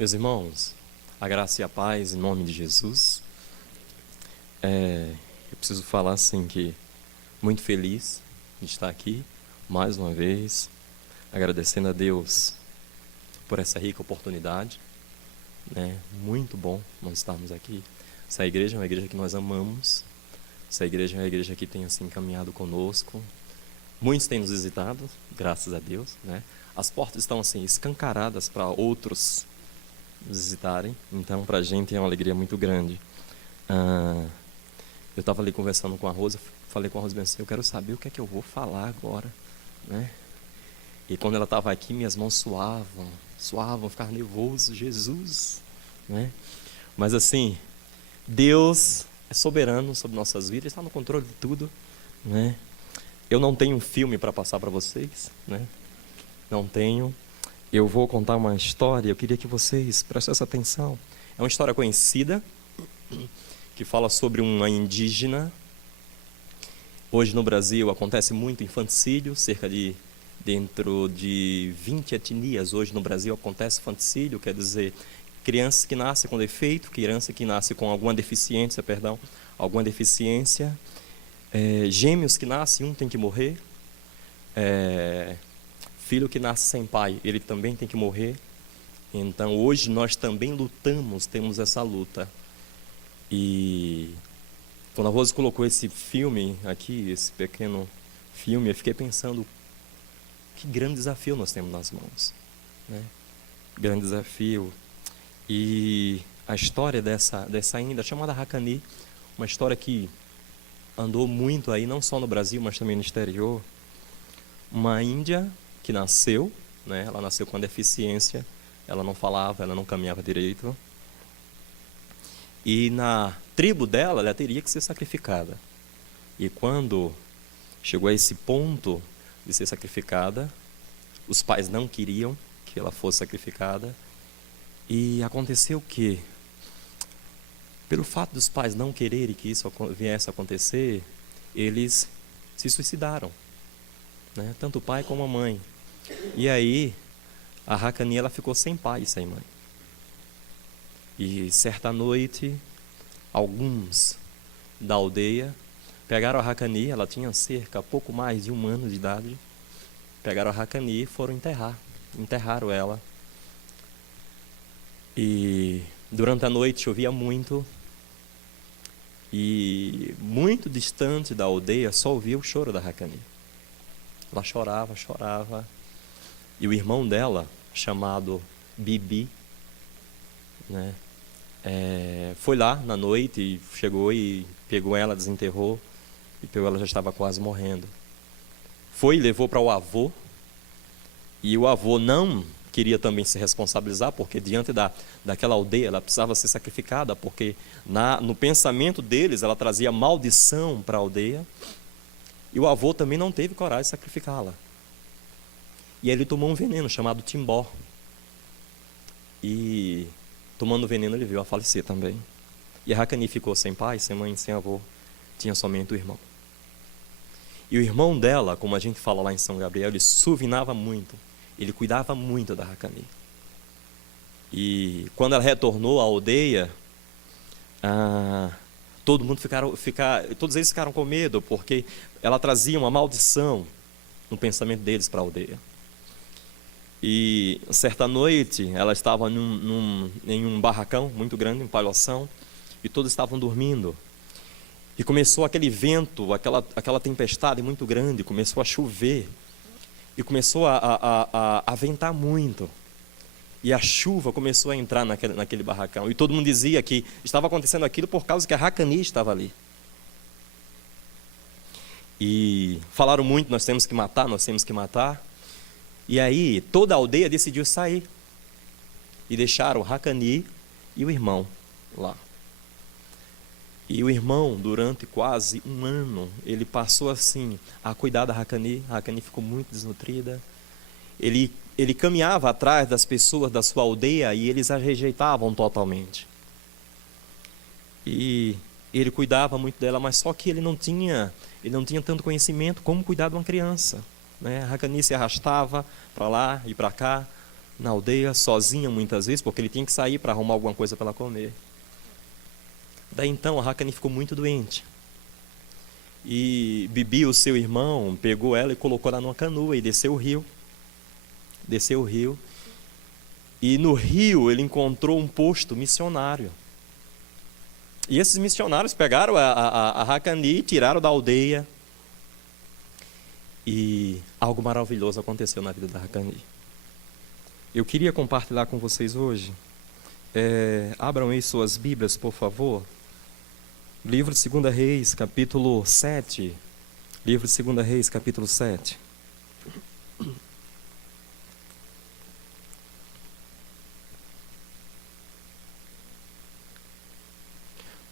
Meus irmãos, a graça e a paz em nome de Jesus. Eu preciso falar assim que muito feliz de estar aqui mais uma vez, agradecendo a Deus por essa rica oportunidade, né? Muito bom nós estarmos aqui. Essa igreja é uma igreja que nós amamos. Essa igreja é uma igreja que tem assim caminhado conosco. Muitos têm nos visitado, graças a Deus, né? As portas estão assim escancaradas para outros nos visitarem, então para a gente é uma alegria muito grande. Eu estava ali conversando com a Rosa, falei com a Rosa bem assim, eu quero saber o que é que eu vou falar agora, né? E quando ela estava aqui, minhas mãos suavam, ficava nervoso, Jesus, né? Mas assim, Deus é soberano sobre nossas vidas, está no controle de tudo, né? Eu não tenho um filme para passar para vocês, né? Não tenho. Eu vou contar uma história, eu queria que vocês prestassem atenção. É uma história conhecida, que fala sobre uma indígena. Hoje no Brasil acontece muito infanticídio, dentro de 20 etnias. Hoje no Brasil acontece infanticídio, quer dizer, criança que nasce com defeito, criança que nasce com alguma deficiência, gêmeos que nascem, um tem que morrer, filho que nasce sem pai, ele também tem que morrer. Então hoje nós também temos essa luta. E quando a Rosa colocou esse filme aqui, esse pequeno filme, eu fiquei pensando que grande desafio nós temos nas mãos, né? Grande desafio. E a história dessa índia chamada Hakani, uma história que andou muito aí, não só no Brasil, mas também no exterior. Uma índia que nasceu, né? Ela nasceu com deficiência, ela não falava, ela não caminhava direito. E na tribo dela, ela teria que ser sacrificada. E quando chegou a esse ponto de ser sacrificada, os pais não queriam que ela fosse sacrificada. E aconteceu que, pelo fato dos pais não quererem que isso viesse a acontecer, eles se suicidaram, né? Tanto o pai como a mãe. E aí, a Hakani, ela ficou sem pai e sem mãe. E certa noite, alguns da aldeia pegaram a Hakani, ela tinha pouco mais de 1 ano de idade, pegaram a Hakani e foram enterraram ela. E durante a noite chovia muito, e muito distante da aldeia só ouvia o choro da Hakani. Ela chorava, e o irmão dela, chamado Bibi, né, foi lá na noite e chegou e pegou ela, desenterrou, e pegou ela, já estava quase morrendo. Foi e levou para o avô, e o avô não queria também se responsabilizar, porque diante daquela aldeia ela precisava ser sacrificada, porque no pensamento deles ela trazia maldição para a aldeia, e o avô também não teve coragem de sacrificá-la. E aí ele tomou um veneno chamado timbó, e tomando o veneno ele veio a falecer também. E a Hakani ficou sem pai, sem mãe, sem avô, tinha somente o irmão. E o irmão dela, como a gente fala lá em São Gabriel, ele suvinava muito, ele cuidava muito da Hakani. E quando ela retornou à aldeia, todos eles ficaram com medo, porque ela trazia uma maldição no pensamento deles para a aldeia. E certa noite ela estava em um barracão muito grande, em palhoção, e todos estavam dormindo. E começou aquele vento, aquela tempestade muito grande, começou a chover, e começou a ventar muito. E a chuva começou a entrar naquele barracão. E todo mundo dizia que estava acontecendo aquilo por causa que a Hakani estava ali. E falaram muito, nós temos que matar. E aí toda a aldeia decidiu sair. E deixaram Hakani e o irmão lá. E o irmão, durante quase 1 ano, ele passou assim a cuidar da Hakani. A Hakani ficou muito desnutrida. Ele caminhava atrás das pessoas da sua aldeia e eles a rejeitavam totalmente. E ele cuidava muito dela, mas só que ele não tinha tanto conhecimento como cuidar de uma criança, né? A Hakani se arrastava para lá e para cá, na aldeia, sozinha muitas vezes, porque ele tinha que sair para arrumar alguma coisa para ela comer. Daí então a Racani ficou muito doente. E Bibi, o seu irmão, pegou ela e colocou ela numa canoa e desceu o rio. Desceu o rio. E no rio ele encontrou um posto missionário. E esses missionários pegaram a Racani e tiraram da aldeia. E algo maravilhoso aconteceu na vida da Racani. Eu queria compartilhar com vocês hoje. Abram aí suas Bíblias, por favor. Livro de 2 Reis, capítulo 7. Livro de 2 Reis, capítulo 7.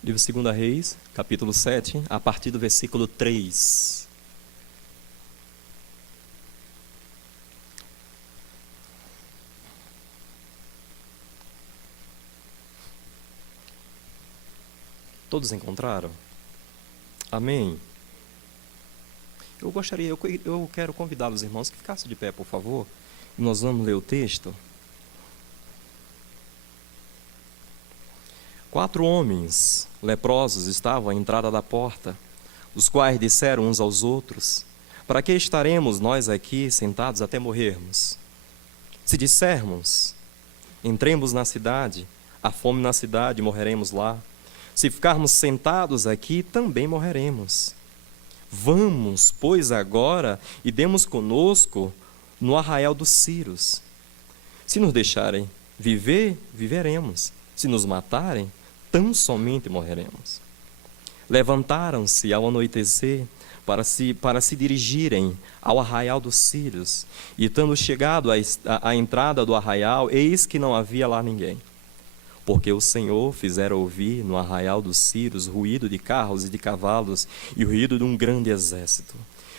Livro de 2 Reis, capítulo 7, a partir do versículo 3. Todos encontraram? Amém? Eu quero convidar os irmãos que ficassem de pé, por favor. Nós vamos ler o texto. 4 homens leprosos estavam à entrada da porta, os quais disseram uns aos outros: para que estaremos nós aqui sentados até morrermos? Se dissermos: entremos na cidade, há fome na cidade, morreremos lá. Se ficarmos sentados aqui, também morreremos. Vamos, pois, agora e demos conosco no arraial dos Círios. Se nos deixarem viver, viveremos. Se nos matarem, tão somente morreremos. Levantaram-se ao anoitecer para se dirigirem ao arraial dos Círios. E, tendo chegado à entrada do arraial, eis que não havia lá ninguém. Porque o Senhor fizera ouvir no arraial dos Círios ruído de carros e de cavalos e o ruído de um grande exército.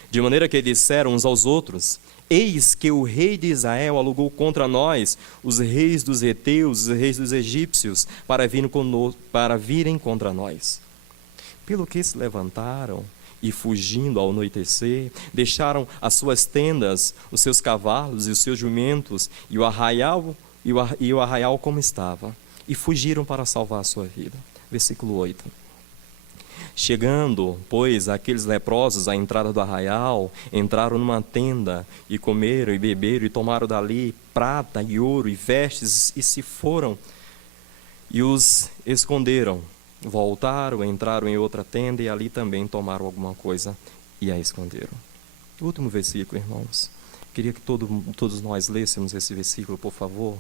De maneira que disseram uns aos outros: eis que o rei de Israel alugou contra nós os reis dos heteus, os reis dos egípcios, para virem contra nós. Pelo que se levantaram e, fugindo ao anoitecer, deixaram as suas tendas, os seus cavalos e os seus jumentos e o arraial como estava, e fugiram para salvar a sua vida. Versículo 8. Chegando, pois, aqueles leprosos à entrada do arraial, entraram numa tenda, e comeram e beberam, e tomaram dali prata e ouro e vestes, e se foram, e os esconderam. Voltaram, entraram em outra tenda, e ali também tomaram alguma coisa, e a esconderam. O último versículo, irmãos. Queria que todos nós lêssemos esse versículo, por favor.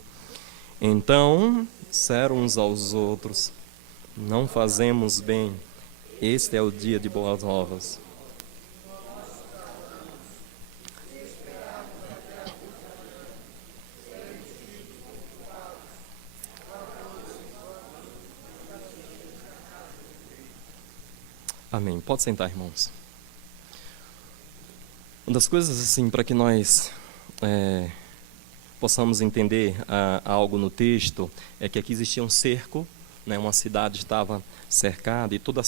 Então disseram uns aos outros: não fazemos bem, este é o dia de boas novas. Amém. Pode sentar, irmãos. Uma das coisas assim, para que nós possamos entender algo no texto, é que aqui existia um cerco, né, uma cidade estava cercada, e toda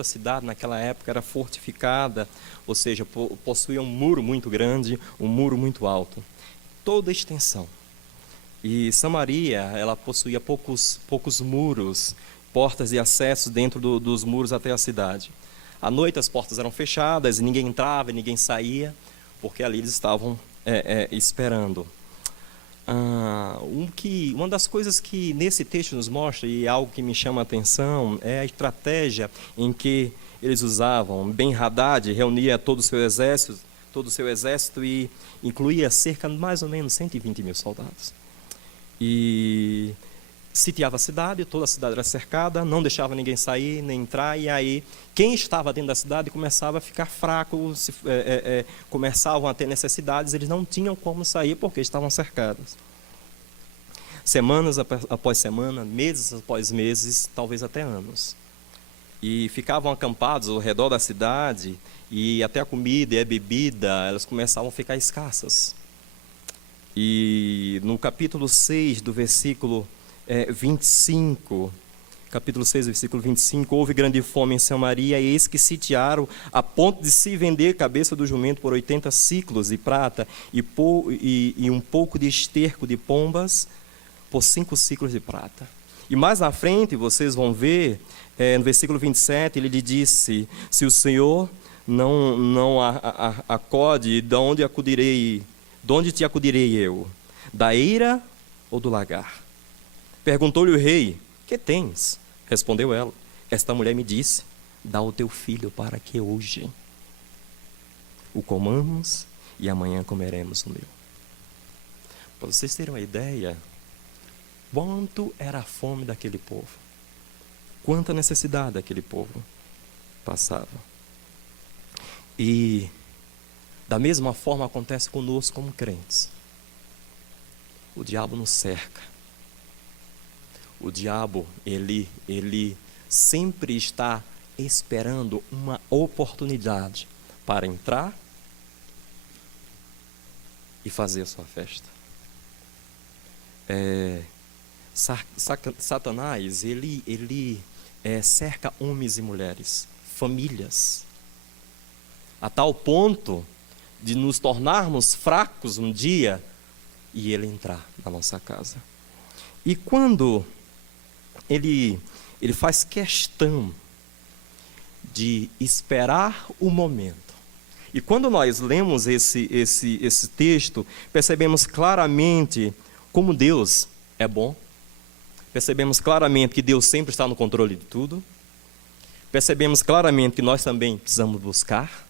a cidade naquela época era fortificada, ou seja, possuía um muro muito grande, um muro muito alto, toda a extensão. E Samaria, ela possuía poucos muros, portas e acessos dentro dos muros até a cidade. À noite as portas eram fechadas, e ninguém entrava e ninguém saía, porque ali eles estavam esperando. Uma das coisas que nesse texto nos mostra, e algo que me chama a atenção, é a estratégia em que eles usavam. Ben-Hadad reunia todo o seu exército e incluía cerca de mais ou menos 120 mil soldados. E sitiava a cidade, toda a cidade era cercada, não deixava ninguém sair, nem entrar, e aí quem estava dentro da cidade começava a ficar fraco, começavam a ter necessidades, eles não tinham como sair porque estavam cercados. Semanas após semana, meses após meses, talvez até anos. E ficavam acampados ao redor da cidade, e até a comida e a bebida, elas começavam a ficar escassas. E no capítulo 6 do versículo 25, capítulo 6, versículo 25, houve grande fome em Samaria, e eis que sitiaram a ponto de se vender a cabeça do jumento por 80 siclos de prata e um pouco de esterco de pombas por 5 siclos de prata. E mais à frente vocês vão ver, no versículo 27, ele lhe disse, se o Senhor não acode, de onde te acudirei eu? Da eira ou do lagar? Perguntou-lhe o rei, que tens? Respondeu ela, esta mulher me disse, dá o teu filho para que hoje o comamos e amanhã comeremos o meu. Para vocês terem uma ideia, quanto era a fome daquele povo, quanta necessidade daquele povo passava. E da mesma forma acontece conosco como crentes. O diabo nos cerca. O diabo, ele sempre está esperando uma oportunidade para entrar e fazer a sua festa. Satanás, ele cerca homens e mulheres, famílias, a tal ponto de nos tornarmos fracos um dia e ele entrar na nossa casa. E quando ele faz questão de esperar o momento, e quando nós lemos esse texto, percebemos claramente como Deus é bom, percebemos claramente que Deus sempre está no controle de tudo, percebemos claramente que nós também precisamos buscar,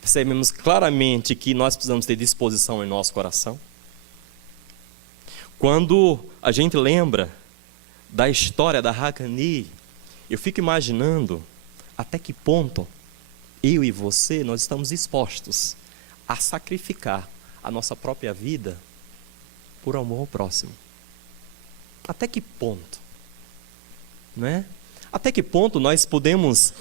percebemos claramente que nós precisamos ter disposição em nosso coração. Quando a gente lembra da história da Rachani, eu fico imaginando até que ponto eu e você, nós estamos dispostos a sacrificar a nossa própria vida por amor ao próximo. Até que ponto? Não é? Até que ponto nós podemos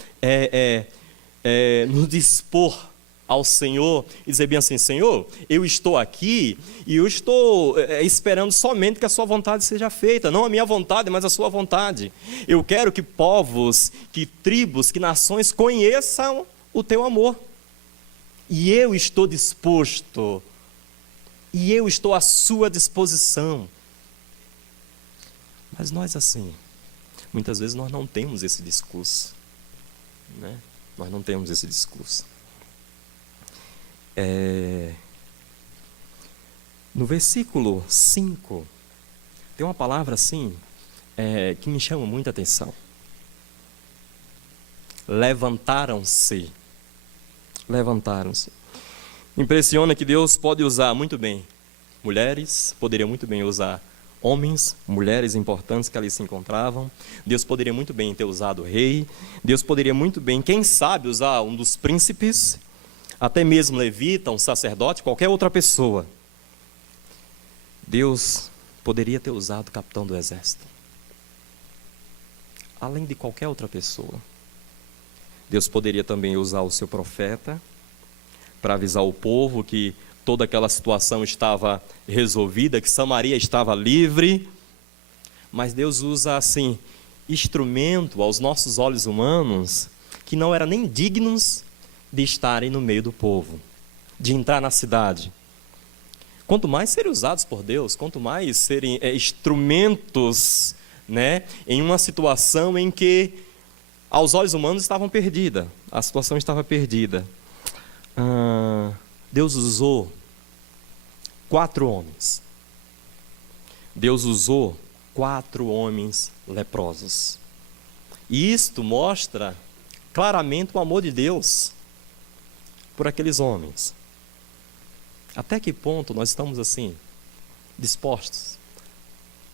nos dispor ao Senhor e dizer bem assim, Senhor, eu estou aqui e eu estou esperando somente que a sua vontade seja feita, não a minha vontade, mas a sua vontade. Eu quero que povos, que tribos, que nações conheçam o teu amor. E eu estou disposto, e eu estou à sua disposição. Mas nós assim, muitas vezes nós não temos esse discurso, né? Nós não temos esse discurso. No versículo 5, tem uma palavra assim, que me chama muita atenção. Levantaram-se. Levantaram-se. Impressiona que Deus pode usar muito bem mulheres, poderia muito bem usar homens, mulheres importantes que ali se encontravam. Deus poderia muito bem ter usado o rei. Deus poderia muito bem, quem sabe, usar um dos príncipes, até mesmo levita, um sacerdote, qualquer outra pessoa. Deus poderia ter usado o capitão do exército, além de qualquer outra pessoa. Deus poderia também usar o seu profeta para avisar o povo que toda aquela situação estava resolvida, que Samaria estava livre. Mas Deus usa assim, instrumento aos nossos olhos humanos, que não eram nem dignos de estarem no meio do povo, de entrar na cidade. Quanto mais serem usados por Deus, quanto mais serem instrumentos, né, em uma situação em que aos olhos humanos estavam perdida, a situação estava perdida. Deus usou 4 homens. Deus usou 4 homens leprosos. E isto mostra claramente o amor de Deus por aqueles homens. Até que ponto nós estamos assim, dispostos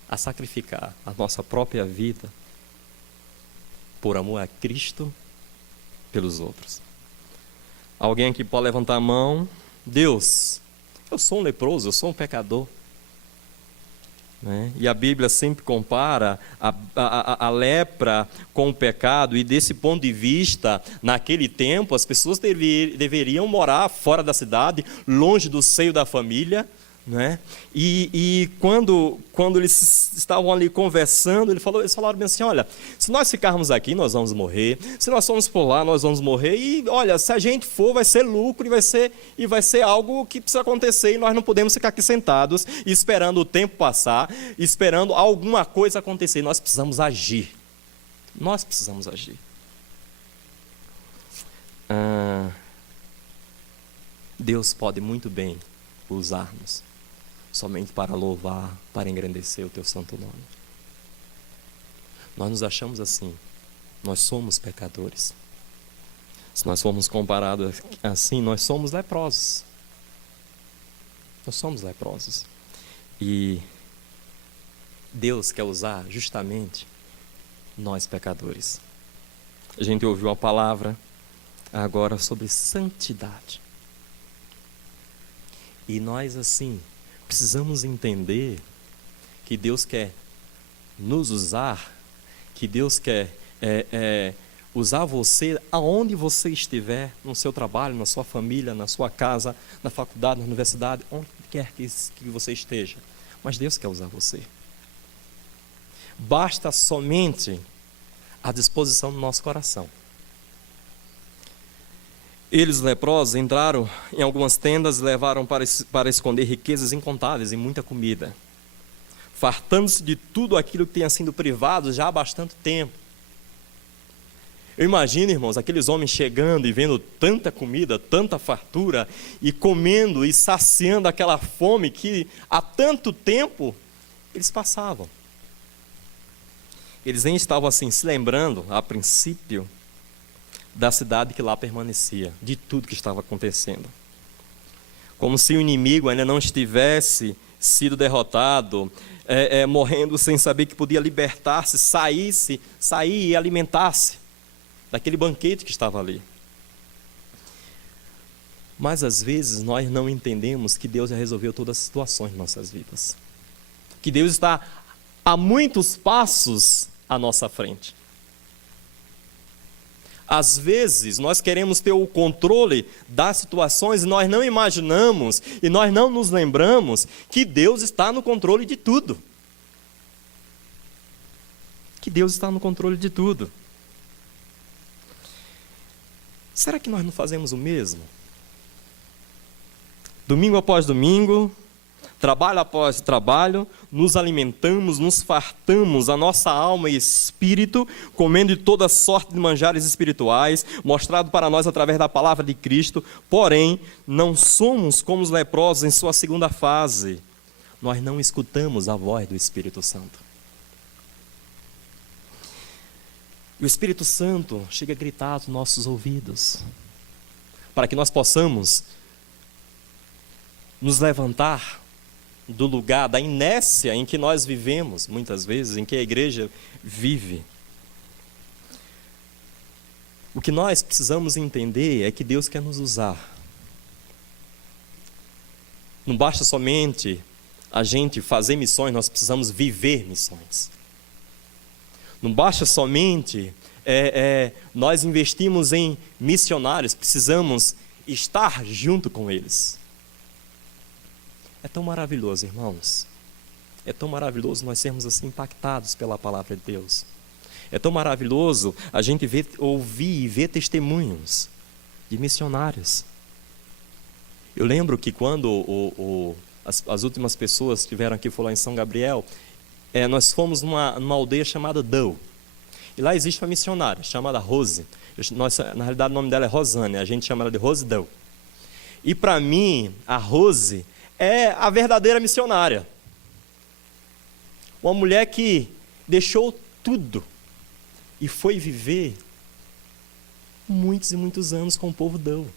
a sacrificar a nossa própria vida por amor a Cristo pelos outros? Alguém aqui pode levantar a mão. Deus, eu sou um leproso, eu sou um pecador, né? E a Bíblia sempre compara a lepra com o pecado, e desse ponto de vista, naquele tempo, as pessoas deveriam morar fora da cidade, longe do seio da família, né? E quando eles estavam ali conversando, eles falaram bem assim, olha, se nós ficarmos aqui, nós vamos morrer, se nós formos por lá, nós vamos morrer, e olha, se a gente for, vai ser lucro, e vai ser algo que precisa acontecer, e nós não podemos ficar aqui sentados, esperando o tempo passar, esperando alguma coisa acontecer, nós precisamos agir. Nós precisamos agir. Deus pode muito bem usar-nos somente para louvar, para engrandecer o teu santo nome. Nós nos achamos assim, nós somos pecadores. Se nós formos comparados assim, nós somos leprosos. Nós somos leprosos. E Deus quer usar justamente nós pecadores. A gente ouviu a palavra agora sobre santidade. E nós assim precisamos entender que Deus quer nos usar, que Deus quer usar você aonde você estiver, no seu trabalho, na sua família, na sua casa, na faculdade, na universidade, onde quer que você esteja. Mas Deus quer usar você. Basta somente a disposição do nosso coração. Eles, os leprosos, entraram em algumas tendas e levaram para esconder riquezas incontáveis e muita comida, fartando-se de tudo aquilo que tinha sido privado já há bastante tempo. Eu imagino, irmãos, aqueles homens chegando e vendo tanta comida, tanta fartura, e comendo e saciando aquela fome que há tanto tempo eles passavam. Eles nem estavam assim se lembrando, a princípio, da cidade que lá permanecia, de tudo que estava acontecendo. Como se o inimigo ainda não estivesse sido derrotado, morrendo sem saber que podia libertar-se, sair e alimentar-se daquele banquete que estava ali. Mas às vezes nós não entendemos que Deus já resolveu todas as situações de nossas vidas. Que Deus está a muitos passos à nossa frente. Às vezes, nós queremos ter o controle das situações e nós não imaginamos e nós não nos lembramos que Deus está no controle de tudo. Que Deus está no controle de tudo. Será que nós não fazemos o mesmo? Domingo após domingo, trabalho após trabalho, nos alimentamos, nos fartamos, a nossa alma e espírito, comendo de toda sorte de manjares espirituais, mostrado para nós através da palavra de Cristo, porém, não somos como os leprosos em sua segunda fase. Nós não escutamos a voz do Espírito Santo. E o Espírito Santo chega a gritar aos nossos ouvidos, para que nós possamos nos levantar do lugar, da inércia em que nós vivemos, muitas vezes, em que a igreja vive. O que nós precisamos entender é que Deus quer nos usar. Não basta somente a gente fazer missões, nós precisamos viver missões. Não basta somente nós investimos em missionários, precisamos estar junto com eles. É tão maravilhoso, irmãos. É tão maravilhoso nós sermos assim impactados pela palavra de Deus. É tão maravilhoso a gente ouvir e ver testemunhos de missionários. Eu lembro que quando as últimas pessoas que estiveram aqui, foram lá em São Gabriel, nós fomos numa aldeia chamada Dão. E lá existe uma missionária chamada Rose. Na realidade o nome dela é Rosane, a gente chama ela de Rose Dão. E para mim, a Rose é a verdadeira missionária. Uma mulher que deixou tudo e foi viver muitos e muitos anos com o povo Dão.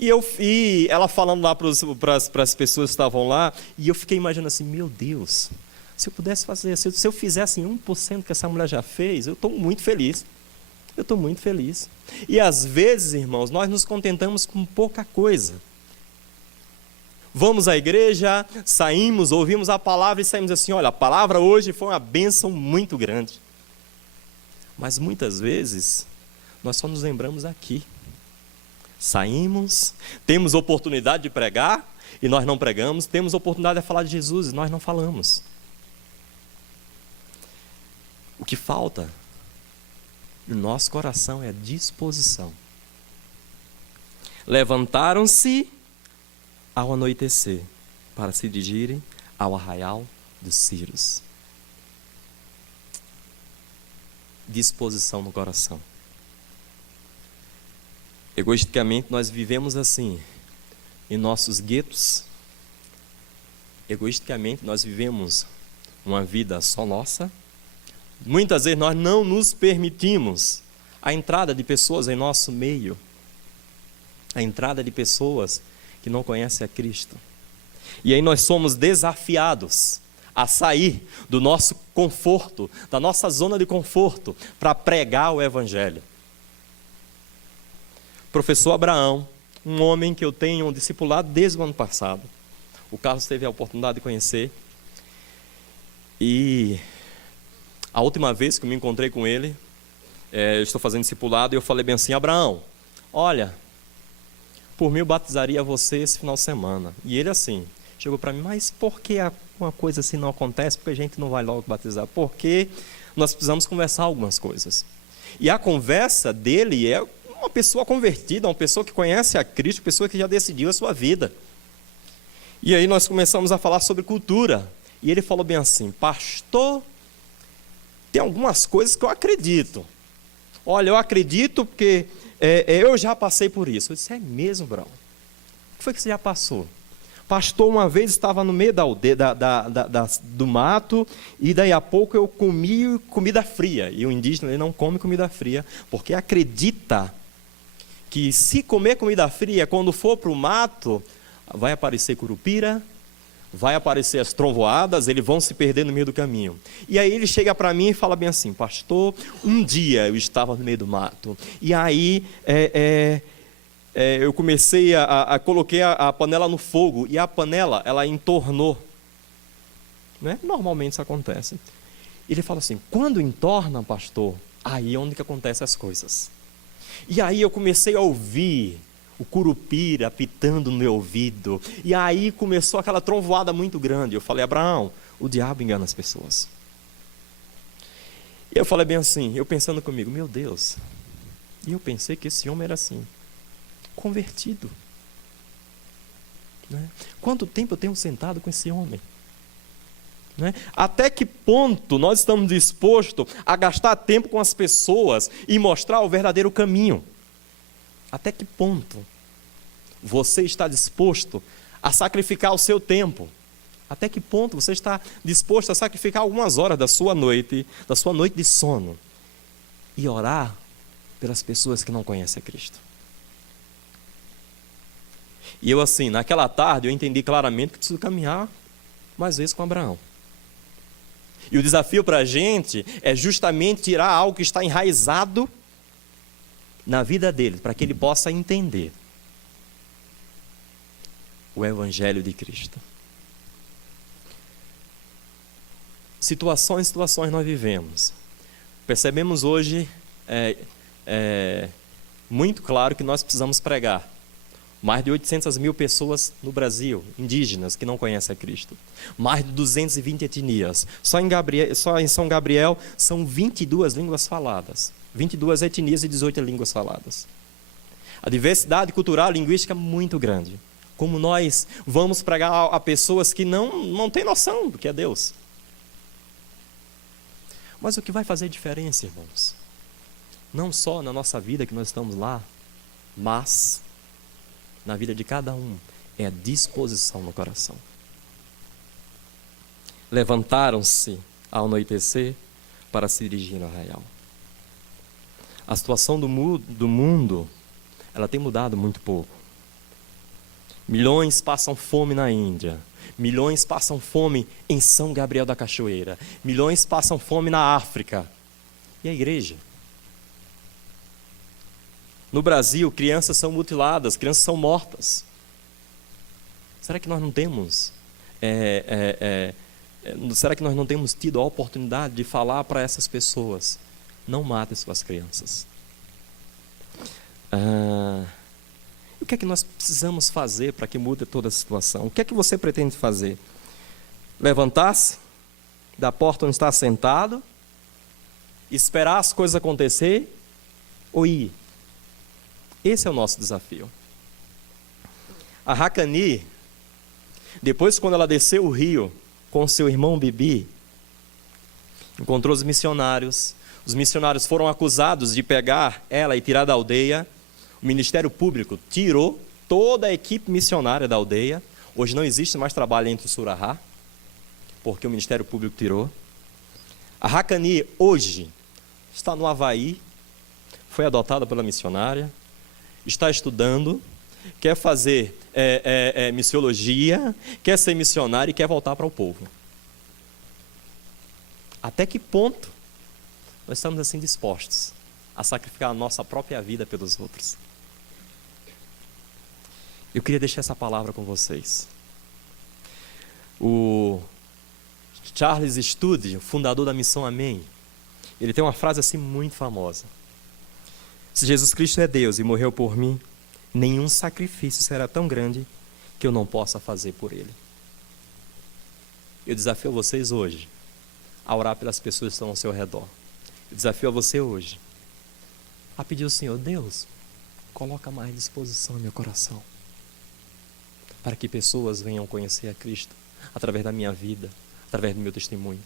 E ela falando lá para as pessoas que estavam lá, e eu fiquei imaginando assim, meu Deus, se eu pudesse fazer, se eu fizesse 1% que essa mulher já fez, eu estou muito feliz. Eu estou muito feliz. E às vezes, irmãos, nós nos contentamos com pouca coisa. Vamos à igreja, saímos, ouvimos a palavra e saímos assim, olha, a palavra hoje foi uma bênção muito grande. Mas muitas vezes, nós só nos lembramos aqui. Saímos, temos oportunidade de pregar e nós não pregamos, temos oportunidade de falar de Jesus e nós não falamos. O que falta no nosso coração é disposição. Levantaram-se ao anoitecer para se dirigirem ao arraial dos Círios. Disposição no coração. Egoisticamente nós vivemos assim, em nossos guetos. Egoisticamente nós vivemos uma vida só nossa. Muitas vezes nós não nos permitimos a entrada de pessoas em nosso meio, a entrada de pessoas que não conhecem a Cristo. E aí nós somos desafiados a sair do nosso conforto, da nossa zona de conforto, para pregar o Evangelho. Professor Abraão, um homem que eu tenho discipulado desde o ano passado. O Carlos teve a oportunidade de conhecer. E a última vez que eu me encontrei com ele, eu estou fazendo discipulado, e eu falei bem assim: Abraão, olha, por mim eu batizaria você esse final de semana. E ele assim, chegou para mim: mas por que uma coisa assim não acontece? Porque a gente não vai logo batizar? Porque nós precisamos conversar algumas coisas. E a conversa dele é uma pessoa convertida, uma pessoa que conhece a Cristo, uma pessoa que já decidiu a sua vida. E aí nós começamos a falar sobre cultura. E ele falou bem assim: pastor, tem algumas coisas que eu acredito. Olha, eu acredito porque eu já passei por isso. Eu disse: é mesmo, Brão? O que foi que você já passou? Pastor, uma vez estava no meio do mato, e daí a pouco eu comi comida fria. E o indígena, ele não come comida fria, porque acredita que se comer comida fria, quando for para o mato, vai aparecer curupira, vai aparecer as trovoadas, eles vão se perder no meio do caminho. E aí ele chega para mim e fala bem assim: pastor, um dia eu estava no meio do mato, e aí eu comecei coloquei a panela no fogo, e a panela, ela entornou. Né? Normalmente isso acontece. Ele fala assim: quando entorna, pastor, aí é onde que acontecem as coisas. E aí eu comecei a ouvir o curupira apitando no meu ouvido, e aí começou aquela trovoada muito grande. Eu falei: Abraão, o diabo engana as pessoas. E eu falei bem assim, eu pensando comigo: meu Deus, e eu pensei que esse homem era assim, convertido, né? Quanto tempo eu tenho sentado com esse homem, né? Até que ponto nós estamos dispostos a gastar tempo com as pessoas e mostrar o verdadeiro caminho? Até que ponto você está disposto a sacrificar o seu tempo? Até que ponto você está disposto a sacrificar algumas horas da sua noite de sono, e orar pelas pessoas que não conhecem a Cristo? E eu assim, naquela tarde, eu entendi claramente que preciso caminhar mais vezes com Abraão. E o desafio para a gente é justamente tirar algo que está enraizado na vida dele, para que ele possa entender o Evangelho de Cristo. Situações nós vivemos. Percebemos hoje, muito claro, que nós precisamos pregar. Mais de 800 mil pessoas no Brasil, indígenas, que não conhecem a Cristo. Mais de 220 etnias. Só em São Gabriel são 22 línguas faladas. 22 etnias e 18 línguas faladas. A diversidade cultural e linguística é muito grande. Como nós vamos pregar a pessoas que não têm noção do que é Deus? Mas o que vai fazer diferença, irmãos? Não só na nossa vida que nós estamos lá, mas na vida de cada um, é a disposição no coração. Levantaram-se ao anoitecer para se dirigir ao arraial. A situação do mundo, ela tem mudado muito pouco. Milhões passam fome na Índia. Milhões passam fome em São Gabriel da Cachoeira. Milhões passam fome na África. E a igreja? No Brasil, crianças são mutiladas, crianças são mortas. Será que nós não temos? Será que nós não temos tido a oportunidade de falar para essas pessoas: não matem suas crianças? E o que é que nós precisamos fazer para que mude toda a situação? O que é que você pretende fazer? Levantar-se da porta onde está sentado, esperar as coisas acontecer ou ir? Esse é o nosso desafio. A Racani, depois quando ela desceu o rio com seu irmão Bibi, encontrou os missionários foram acusados de pegar ela e tirar da aldeia. O Ministério Público tirou toda a equipe missionária da aldeia. Hoje não existe mais trabalho entre o Surahá, porque o Ministério Público tirou. A Racani hoje está no Havaí, foi adotada pela missionária, está estudando, quer fazer missiologia, quer ser missionária e quer voltar para o povo. Até que ponto nós estamos assim dispostos a sacrificar a nossa própria vida pelos outros? Eu queria deixar essa palavra com vocês. O Charles Studi, o fundador da Missão Amém, ele tem uma frase assim muito famosa: se Jesus Cristo é Deus e morreu por mim, nenhum sacrifício será tão grande que eu não possa fazer por Ele. Eu desafio vocês hoje a orar pelas pessoas que estão ao seu redor. Eu desafio a você hoje a pedir ao Senhor: Deus, coloca mais disposição no meu coração, para que pessoas venham conhecer a Cristo através da minha vida, através do meu testemunho.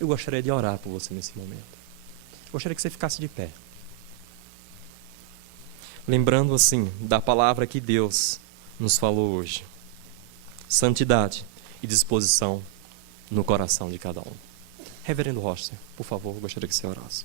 Eu gostaria de orar por você nesse momento. Eu gostaria que você ficasse de pé, lembrando assim da palavra que Deus nos falou hoje: santidade e disposição no coração de cada um. Reverendo Rocha, por favor, eu gostaria que você orasse.